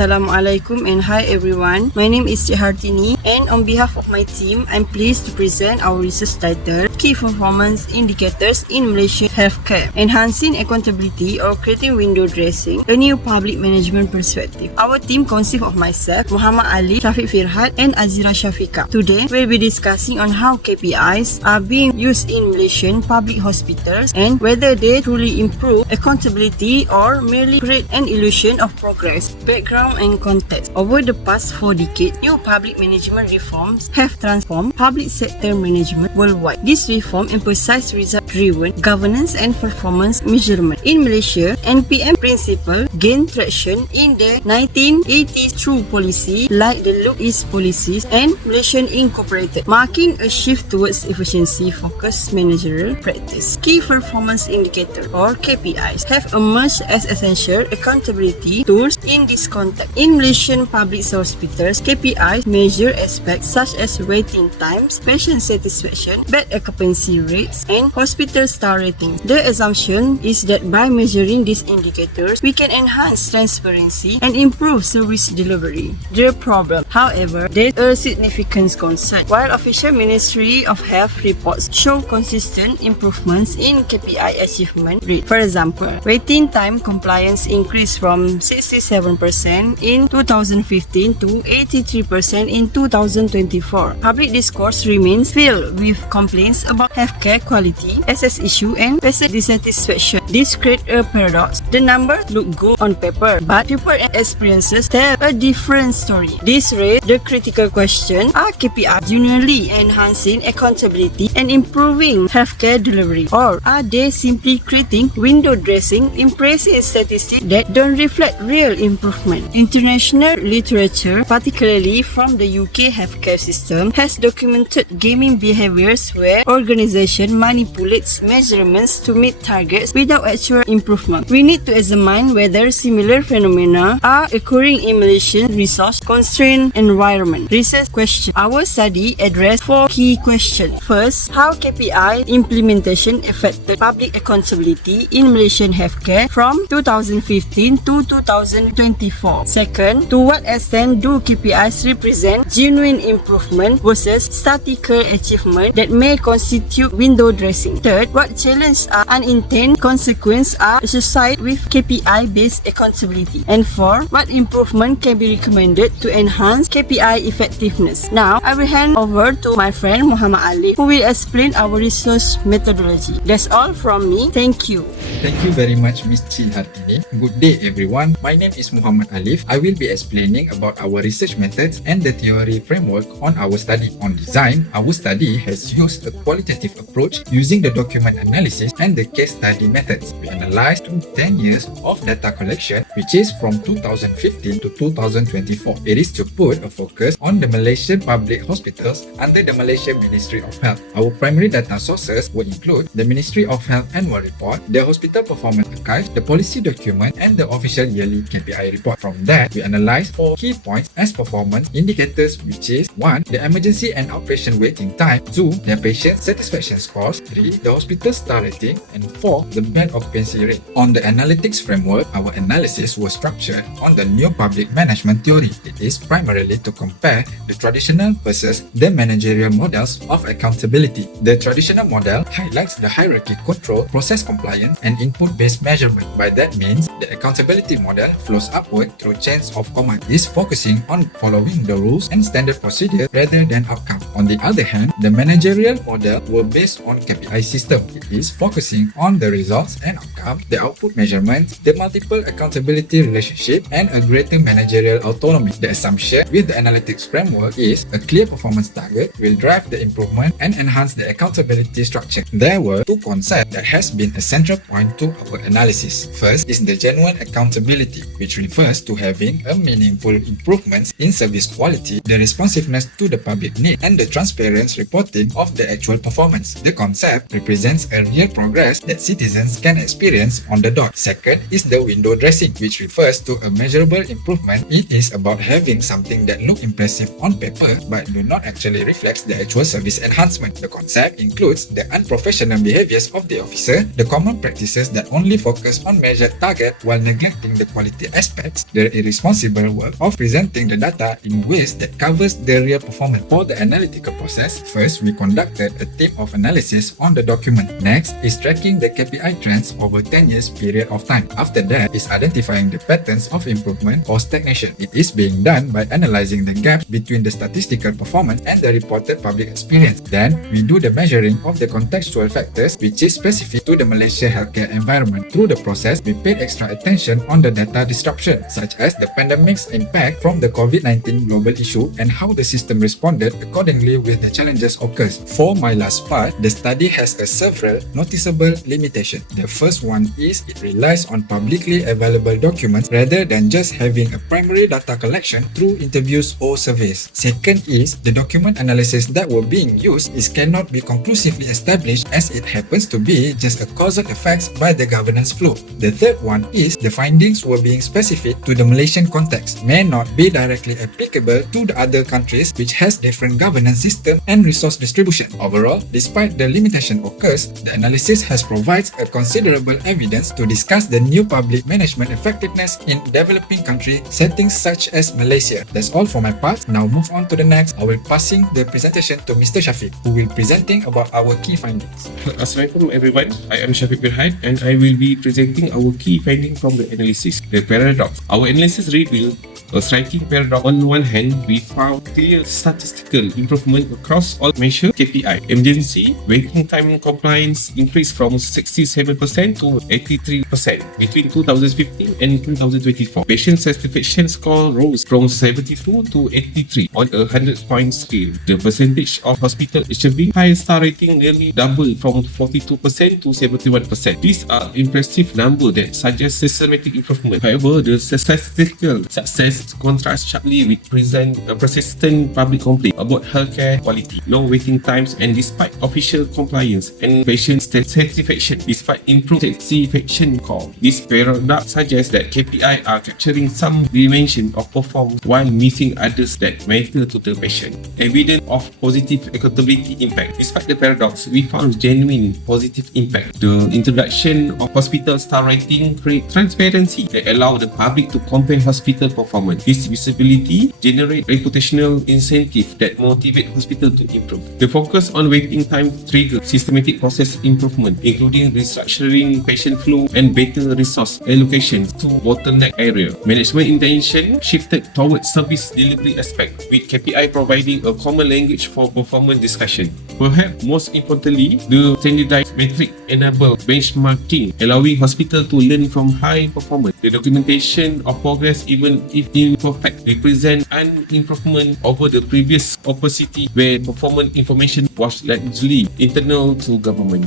Assalamualaikum and hi everyone. My name is Che Hartini and on behalf of my team, I'm pleased to present our research title Key Performance Indicators in Malaysian Healthcare, Enhancing Accountability or Creating Window Dressing, a New Public Management Perspective. Our team consists of myself, Muhammad Alif, Syafiq Firhat and Azira Syafiqah. Today, we'll be discussing on how KPIs are being used in Malaysian public hospitals and whether they truly improve accountability or merely create an illusion of progress. Background and context. Over the past 4 decades, new public management reforms have transformed public sector management worldwide. This reform emphasizes result-driven governance and performance measurement. In Malaysia, NPM principle gained traction in the 1980s through policy like the Look East policies and Malaysian Incorporated, marking a shift towards efficiency-focused managerial practice. Key performance indicators or KPIs have emerged as essential accountability tools in this context. In Malaysian public hospitals, KPIs measure aspects such as waiting times, patient satisfaction, bed occupancy rates, and hospital star ratings. The assumption is that by measuring these indicators, we can enhance transparency and improve service delivery. The problem, however, there's a significant concern. While official Ministry of Health reports show consistent improvements in KPI achievement rate, for example, waiting time compliance increased from 67% in 2015 to 83% in 2024. Public discourse remains filled with complaints about healthcare quality, access issue, and patient dissatisfaction. This creates a paradox. The numbers look good on paper, but people and experiences tell a different story. This raises the critical question: are KPIs genuinely enhancing accountability and improving healthcare delivery, or are they simply creating window dressing, impressive statistics that don't reflect real improvement? International literature, particularly from the UK healthcare system, has documented gaming behaviors where organization manipulates measurements to meet targets without actual improvement. We need to examine whether similar phenomena are occurring in Malaysian resource-constrained environment. Research question. Our study addressed 4 key questions. First, how KPI implementation affected public accountability in Malaysian healthcare from 2015 to 2024. Second, to what extent do KPIs represent genuine improvement versus statistical achievement that may constitute window dressing? Third, what challenges or unintended consequences are associated with KPI-based accountability? And fourth, what improvement can be recommended to enhance KPI effectiveness? Now, I will hand over to my friend Muhammad Ali, who will explain our research methodology. That's all from me. Thank you. Thank you very much, Ms. Che Hartini. Good day, everyone. My name is Muhammad Alif. I will be explaining about our research methods and the theory framework on our study. On design, our study has used a qualitative approach using the document analysis and the case study methods. We analyzed 10 years of data collection, which is from 2015 to 2024. It is to put a focus on the Malaysian public hospitals under the Malaysian Ministry of Health. Our primary data sources will include the Ministry of Health Annual Report, the Hospital Performance Archive, the policy document, and the official yearly KPI report. From that, we analyze 4 key points as performance indicators, which is 1. The emergency and outpatient waiting time, 2. The patient satisfaction scores, 3. The hospital star rating, and 4. The bed occupancy rate. On the analytics framework, our analysis was structured on the new public management theory. It is primarily to compare the traditional versus the managerial models of accountability. The traditional model highlights the hierarchy control, process compliance, and input-based measurement. By that means, the accountability model flows upward through chains of command. This focusing on following the rules and standard procedure rather than outcome. On the other hand, the managerial model were based on KPI system. It is focusing on the results and outcome, the output measurement, the multiple accountability relationship, and a greater managerial autonomy. The assumption with the analytics framework is a clear performance target will drive the improvement and enhance the accountability structure. There were 2 concepts that has been a central point to our analysis. First is the genuine accountability, which refers to having a meaningful improvements in service quality, the responsiveness to the public need, and the transparent reporting of the actual performance. The concept represents a real progress that citizens can experience experience on the dot. Second is the window dressing, which refers to a measurable improvement. It is about having something that look impressive on paper but do not actually reflect the actual service enhancement. The concept includes the unprofessional behaviors of the officer, the common practices that only focus on measured target while neglecting the quality aspects, the irresponsible work of presenting the data in ways that covers the real performance. For the analytical process, first we conducted a team of analysis on the document. Next is tracking the KPI trends over 10 years period of time. After that is identifying the patterns of improvement or stagnation. It is being done by analyzing the gaps between the statistical performance and the reported public experience. Then we do the measuring of the contextual factors which is specific to the Malaysia healthcare environment. Through the process, we paid extra attention on the data disruption, such as the pandemic's impact from the COVID-19 global issue and how the system responded accordingly with the challenges occurs. For my last part, the study has several noticeable limitations. The first one is it relies on publicly available documents rather than just having a primary data collection through interviews or surveys. Second is the document analysis that were being used cannot be conclusively established as it happens to be just a causal effects by the governance flow. The third one is the findings were being specific to the Malaysian context, may not be directly applicable to the other countries which has different governance system and resource distribution. Overall, despite the limitation occurs, the analysis has provided a considerable evidence to discuss the new public management effectiveness in developing country settings such as Malaysia. That's all for my part. Now move on to the next. I will passing the presentation to Mr. Syafiq, who will presenting about our key findings. Assalamualaikum everyone. I am Syafiq Firhat and I will be presenting our key finding from the analysis, the paradox. Our analysis revealed a striking paradox. On one hand, we found clear statistical improvement across all measured KPI. Emergency waiting time compliance increased from 67% to 83% between 2015 and 2024. Patient satisfaction score rose from 72 to 83 on a 100-point scale. The percentage of hospital achieving high star rating nearly doubled from 42% to 71%. These are impressive numbers that suggest systematic improvement. However, the statistical success contrasts sharply with persistent public complaint about healthcare quality, long waiting times, and despite official compliance and patient satisfaction, despite improved satisfaction score. This paradox suggests that KPI are capturing some dimension of performance while missing others that matter to the patient. Evidence of positive accountability impact. Despite the paradox, we found genuine positive impact. The introduction of hospital star rating creates transparency that allow the public to compare hospital performance. This visibility generates reputational incentive that motivate hospital to improve. The focus on waiting time triggers systematic process improvement, including restructuring patient flow and better resource allocation to bottleneck area. Management intention shifted towards service delivery aspect, with KPI providing a common language for performance discussion. Perhaps most importantly, the standardized metric enable benchmarking, allowing hospital to learn from high performance. The documentation of progress, even if imperfect, represent an improvement over the previous opacity where performance information was largely internal to government.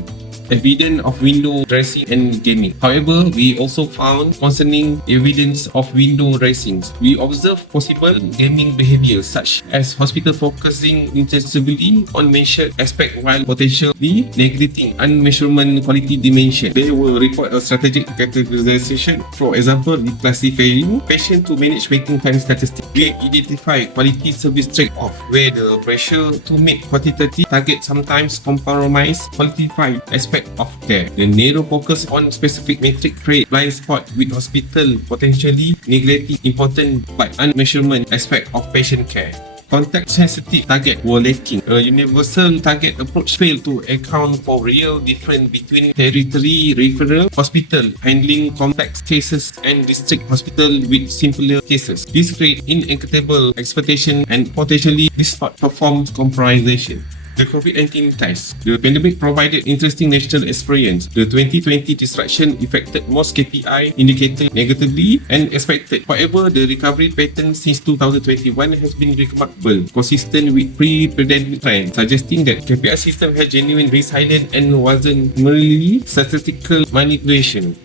Evidence of window dressing and gaming. However, we also found concerning evidence of window dressings. We observed possible gaming behavior such as hospital focusing intensively on measured aspect while potentially neglecting unmeasurement quality dimension. They will report a strategic categorization, for example, declassifying patient to manage waiting time statistics. We identify quality service trade-off where the pressure to meet quantitative target sometimes compromise qualified aspect of care. The narrow focus on specific metric create blind spot with hospital potentially neglecting important but unmeasurement aspect of patient care. Context-sensitive target were lacking. A universal target approach failed to account for real difference between territory referral hospital handling complex cases and district hospital with simpler cases. This creates inequitable expectation and potentially distort performance comparison. The COVID-19 test. The pandemic provided interesting national experience. The 2020 disruption affected most KPI indicators negatively and expected. However, the recovery pattern since 2021 has been remarkable, consistent with pre-pandemic trend, suggesting that KPI system has genuine resilience and wasn't merely statistical manipulation.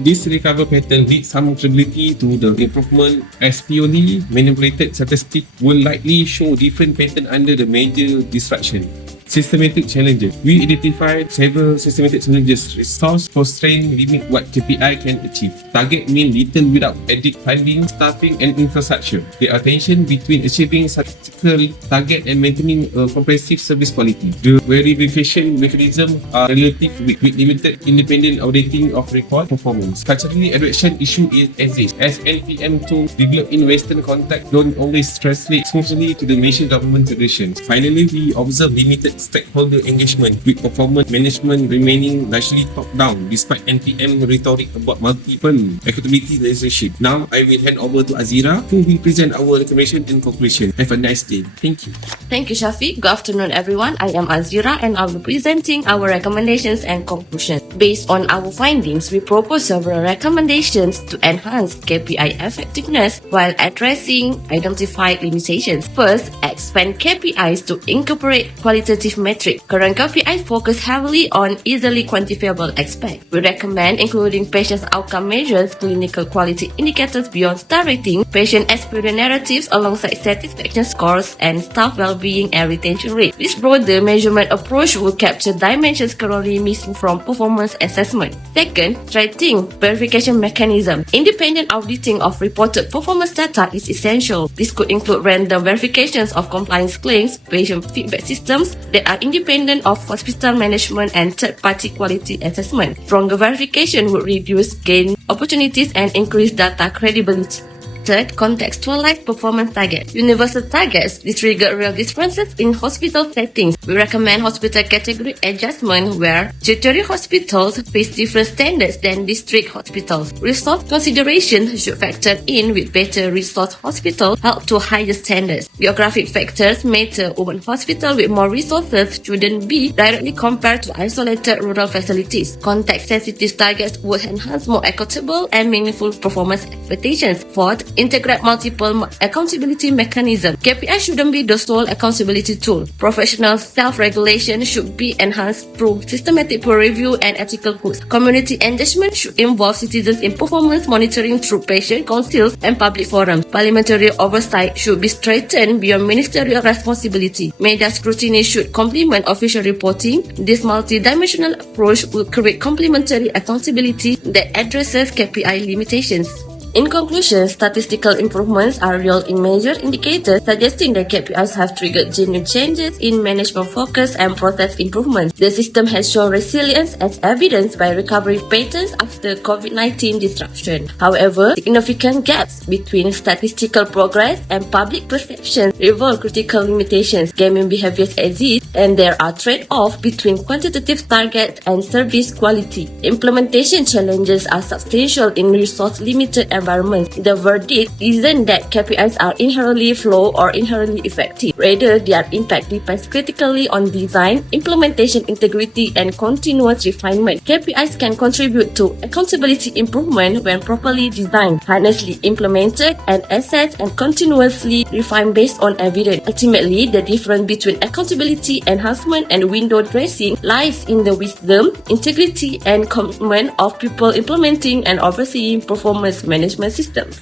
This recovery pattern leads some credibility to the improvement, as purely manipulated statistics will likely show different pattern under the major disruption. Systematic challenges. We identified several systematic challenges. Resource constraint limit what KPI can achieve. Target mean little without adequate funding, staffing and infrastructure. There are tension between achieving statistical target and maintaining a comprehensive service quality. The verification mechanism are relatively weak with limited independent auditing of record performance. Culturally, adoption issue exists as NPM tools developed in Western context don't always translate smoothly to the Malaysian government traditions. Finally, we observe limited stakeholder engagement with performance management remaining largely top-down despite NPM rhetoric about multiple accountability leadership. Now, I will hand over to Azira who will present our recommendation and conclusion. Have a nice day. Thank you. Thank you, Syafiq. Good afternoon, everyone. I am Azira and I will be presenting our recommendations and conclusions. Based on our findings, we propose several recommendations to enhance KPI effectiveness while addressing identified limitations. First, expand KPIs to incorporate qualitative metrics. Current KPIs focus heavily on easily quantifiable aspects. We recommend including patient outcome measures, clinical quality indicators beyond star rating, patient experience narratives alongside satisfaction scores, and staff well-being and retention rate. This broader measurement approach will capture dimensions currently missing from performance assessment. Second, strengthening verification mechanism. Independent auditing of reported performance data is essential. This could include random verifications of compliance claims, patient feedback systems that are independent of hospital management and third-party quality assessment. Stronger verification would reduce gain opportunities and increase data credibility. Third, contextualized performance targets. Universal targets disregard real differences in hospital settings. We recommend hospital category adjustment where tertiary hospitals face different standards than district hospitals. Resource considerations should factor in with better resource hospitals held to higher standards. Geographic factors matter. Urban hospitals with more resources shouldn't be directly compared to isolated rural facilities. Context-sensitive targets would enhance more equitable and meaningful performance expectations. Fourth, integrate multiple accountability mechanisms. KPI shouldn't be the sole accountability tool. Professional self-regulation should be enhanced through systematic peer review and ethical codes. Community engagement should involve citizens in performance monitoring through patient councils and public forums. Parliamentary oversight should be strengthened beyond ministerial responsibility. Media scrutiny should complement official reporting. This multi-dimensional approach will create complementary accountability that addresses KPI limitations. In conclusion, statistical improvements are real in measured indicators, suggesting that KPIs have triggered genuine changes in management focus and process improvements. The system has shown resilience as evidenced by recovery patterns after COVID-19 disruption. However, significant gaps between statistical progress and public perception reveal critical limitations. Gaming behaviors exist, and there are trade-offs between quantitative targets and service quality. Implementation challenges are substantial in resource-limited environments. The verdict isn't that KPIs are inherently flawed or inherently effective. Rather, their impact depends critically on design, implementation integrity, and continuous refinement. KPIs can contribute to accountability improvement when properly designed, harnessly implemented, and assessed and continuously refined based on evidence. Ultimately, the difference between accountability enhancement and window dressing lies in the wisdom, integrity, and commitment of people implementing and overseeing performance management systems.